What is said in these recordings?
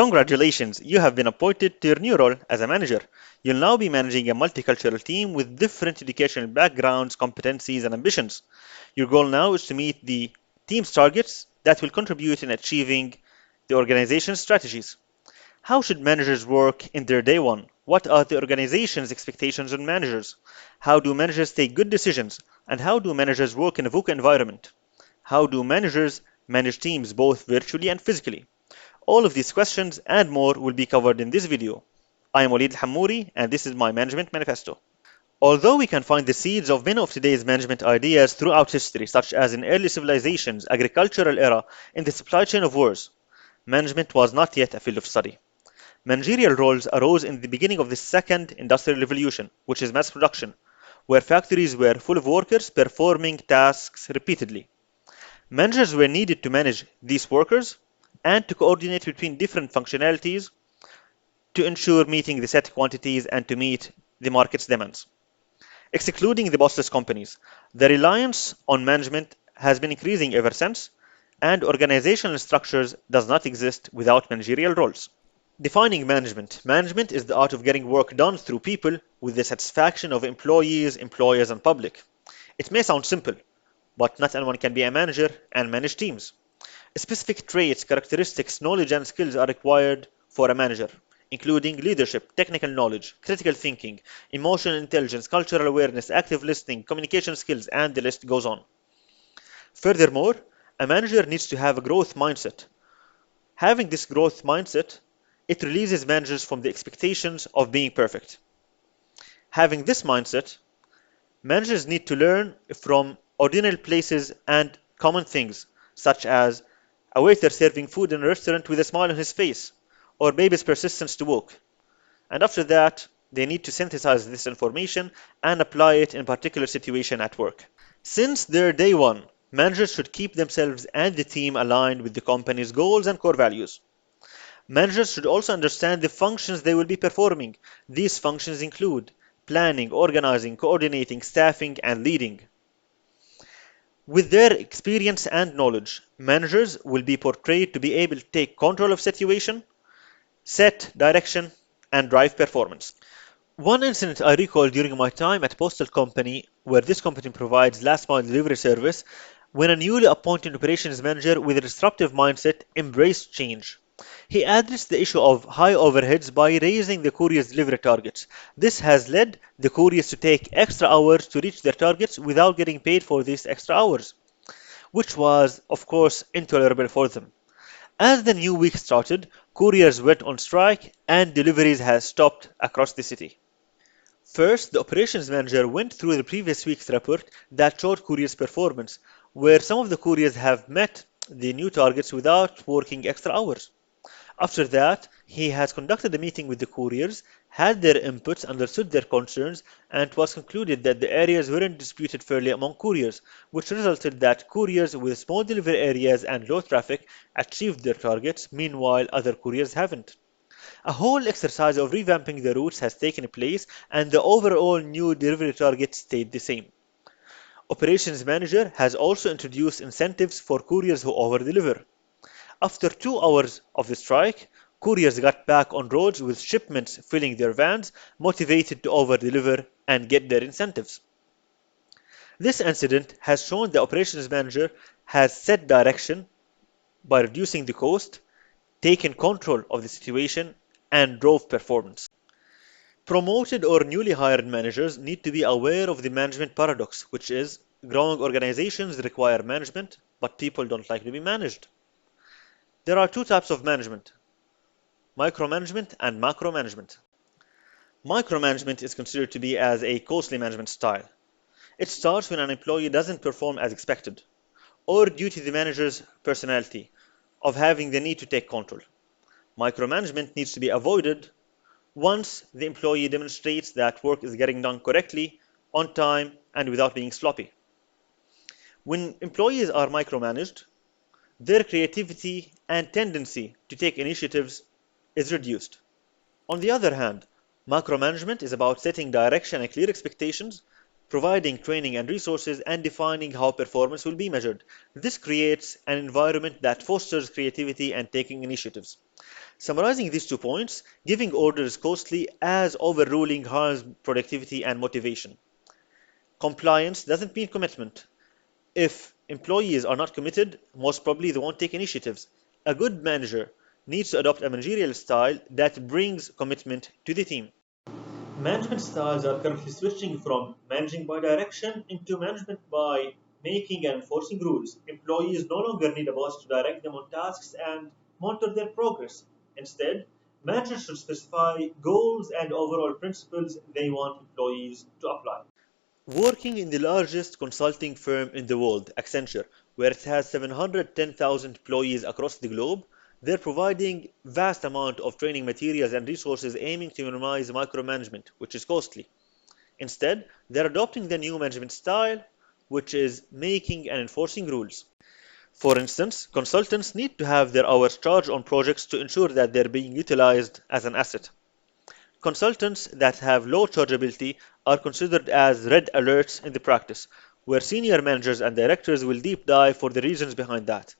Congratulations, you have been appointed to your new role as a manager. You'll now be managing a multicultural team with different educational backgrounds, competencies, and ambitions. Your goal now is to meet the team's targets that will contribute in achieving the organization's strategies. How should managers work in their day one? What are the organization's expectations on managers? How do managers take good decisions? And how do managers work in a VUCA environment? How do managers manage teams both virtually and physically? All of these questions and more will be covered in this video. I am Al-Hammouri and this is my Management Manifesto. Although we can find the seeds of many of today's management ideas throughout history, such as in early civilizations, agricultural era, in the supply chain of wars, management was not yet a field of study. Managerial roles arose in the beginning of the second industrial revolution, which is mass production, where factories were full of workers performing tasks repeatedly. Managers were needed to manage these workers and to coordinate between different functionalities to ensure meeting the set quantities and to meet the market's demands. Excluding the bossless companies, the reliance on management has been increasing ever since, and organizational structures does not exist without managerial roles. Defining management. Management is the art of getting work done through people with the satisfaction of employees, employers, and public. It may sound simple, but not anyone can be a manager and manage teams. Specific traits, characteristics, knowledge, and skills are required for a manager, including leadership, technical knowledge, critical thinking, emotional intelligence, cultural awareness, active listening, communication skills, and the list goes on. Furthermore, a manager needs to have a growth mindset. Having this growth mindset, it releases managers from the expectations of being perfect. Having this mindset, managers need to learn from ordinary places and common things, such as a waiter serving food in a restaurant with a smile on his face, or baby's persistence to walk. And after that, they need to synthesize this information and apply it in a particular situation at work. Since their day one, managers should keep themselves and the team aligned with the company's goals and core values. Managers should also understand the functions they will be performing. These functions include planning, organizing, coordinating, staffing, and leading. With their experience and knowledge, managers will be portrayed to be able to take control of situation, set direction, and drive performance. One incident I recall during my time at Postal Company, where this company provides last mile delivery service, when a newly appointed operations manager with a disruptive mindset embraced change. He addressed the issue of high overheads by raising the courier's delivery targets. This has led the couriers to take extra hours to reach their targets without getting paid for these extra hours, which was, of course, intolerable for them. As the new week started, couriers went on strike and deliveries has stopped across the city. First, the operations manager went through the previous week's report that showed couriers' performance, where some of the couriers have met the new targets without working extra hours. After that, he has conducted a meeting with the couriers, had their inputs, understood their concerns, and it was concluded that the areas weren't disputed fairly among couriers, which resulted that couriers with small delivery areas and low traffic achieved their targets, meanwhile other couriers haven't. A whole exercise of revamping the routes has taken place, and the overall new delivery target stayed the same. Operations Manager has also introduced incentives for couriers who over-deliver. After 2 hours of the strike, couriers got back on roads with shipments filling their vans, motivated to over-deliver and get their incentives. This incident has shown the operations manager has set direction by reducing the cost, taken control of the situation, and drove performance. Promoted or newly hired managers need to be aware of the management paradox, which is growing organizations require management, but people don't like to be managed. There are two types of management: micromanagement and macromanagement. Micromanagement is considered to be as a costly management style. It starts when an employee doesn't perform as expected, or due to the manager's personality of having the need to take control. Micromanagement needs to be avoided once the employee demonstrates that work is getting done correctly, on time, and without being sloppy. When employees are micromanaged, their creativity and tendency to take initiatives is reduced. On the other hand, macromanagement is about setting direction and clear expectations, providing training and resources, and defining how performance will be measured. This creates an environment that fosters creativity and taking initiatives. Summarizing these 2 points, giving orders costly as overruling harms productivity and motivation. Compliance doesn't mean commitment. If employees are not committed, most probably they won't take initiatives. A good manager needs to adopt a managerial style that brings commitment to the team. Management styles are currently switching from managing by direction into management by making and enforcing rules. Employees no longer need a boss to direct them on tasks and monitor their progress. Instead, managers should specify goals and overall principles they want employees to apply. Working in the largest consulting firm in the world, Accenture, where it has 710,000 employees across the globe, they're providing vast amount of training materials and resources aiming to minimize micromanagement, which is costly. Instead, they're adopting the new management style, which is making and enforcing rules. For instance, consultants need to have their hours charged on projects to ensure that they're being utilized as an asset. Consultants that have low chargeability are considered as red alerts in the practice, where senior managers and directors will deep dive for the reasons behind that.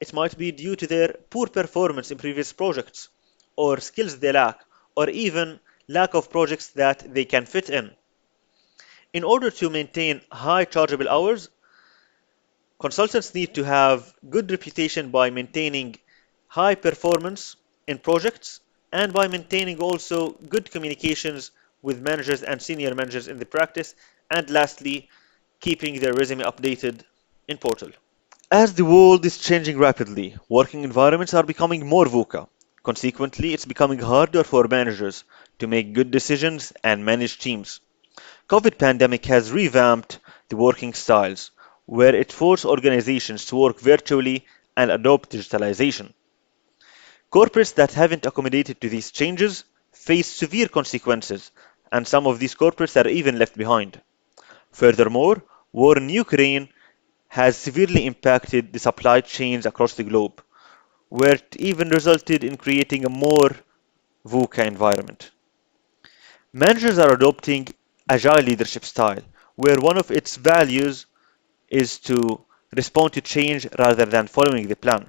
It might be due to their poor performance in previous projects, or skills they lack, or even lack of projects that they can fit in. In order to maintain high chargeable hours, consultants need to have good reputation by maintaining high performance in projects and by maintaining also good communications with managers and senior managers in the practice, and lastly, keeping their resume updated in portal. As the world is changing rapidly, working environments are becoming more VUCA. Consequently, it's becoming harder for managers to make good decisions and manage teams. COVID pandemic has revamped the working styles, where it forced organizations to work virtually and adopt digitalization. Corporates that haven't accommodated to these changes face severe consequences, and some of these corporates are even left behind. Furthermore, war in Ukraine has severely impacted the supply chains across the globe, where it even resulted in creating a more VUCA environment. Managers are adopting agile leadership style, where one of its values is to respond to change rather than following the plan.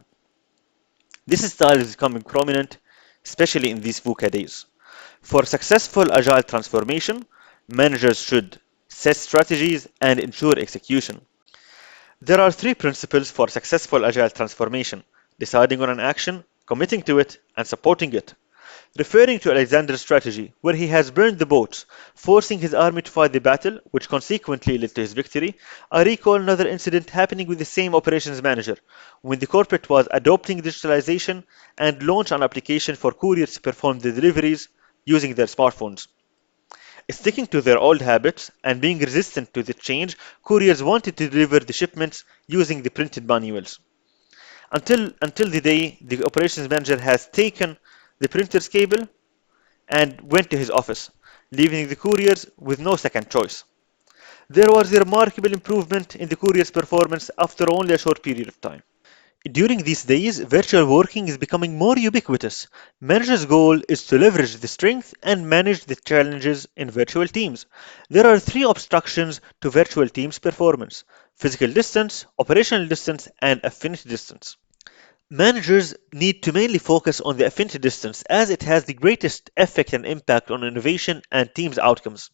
This style is becoming prominent, especially in these VUCA days. For successful agile transformation, managers should set strategies and ensure execution. There are 3 principles for successful agile transformation: deciding on an action, committing to it, and supporting it. Referring to Alexander's strategy, where he has burned the boats, forcing his army to fight the battle, which consequently led to his victory, I recall another incident happening with the same operations manager, when the corporate was adopting digitalization and launched an application for couriers to perform the deliveries using their smartphones. Sticking to their old habits and being resistant to the change, couriers wanted to deliver the shipments using the printed manuals. Until the day the operations manager has taken the printer's cable and went to his office, leaving the couriers with no second choice. There was a remarkable improvement in the courier's performance after only a short period of time. During these days, virtual working is becoming more ubiquitous. Managers' goal is to leverage the strength and manage the challenges in virtual teams. There are 3 obstructions to virtual teams' performance: physical distance, operational distance, and affinity distance. Managers need to mainly focus on the affinity distance as it has the greatest effect and impact on innovation and teams' outcomes.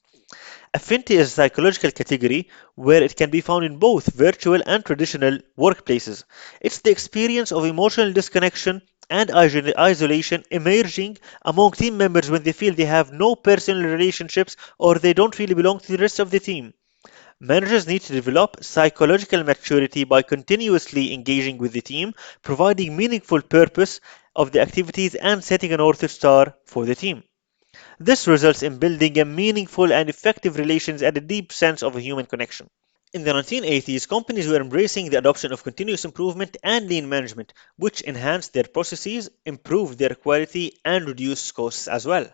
Affinity is a psychological category where it can be found in both virtual and traditional workplaces. It's the experience of emotional disconnection and isolation emerging among team members when they feel they have no personal relationships or they don't really belong to the rest of the team. Managers need to develop psychological maturity by continuously engaging with the team, providing meaningful purpose of the activities, and setting a North Star for the team. This results in building a meaningful and effective relations and a deep sense of a human connection. In the 1980s, companies were embracing the adoption of continuous improvement and lean management, which enhanced their processes, improved their quality, and reduced costs as well.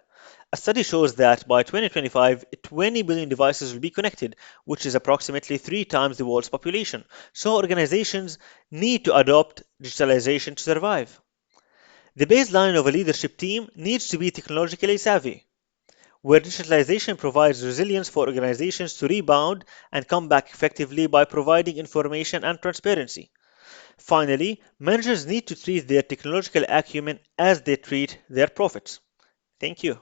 A study shows that by 2025, 20 billion devices will be connected, which is approximately 3 times the world's population. So organizations need to adopt digitalization to survive. The baseline of a leadership team needs to be technologically savvy, where digitalization provides resilience for organizations to rebound and come back effectively by providing information and transparency. Finally, managers need to treat their technological acumen as they treat their profits. Thank you.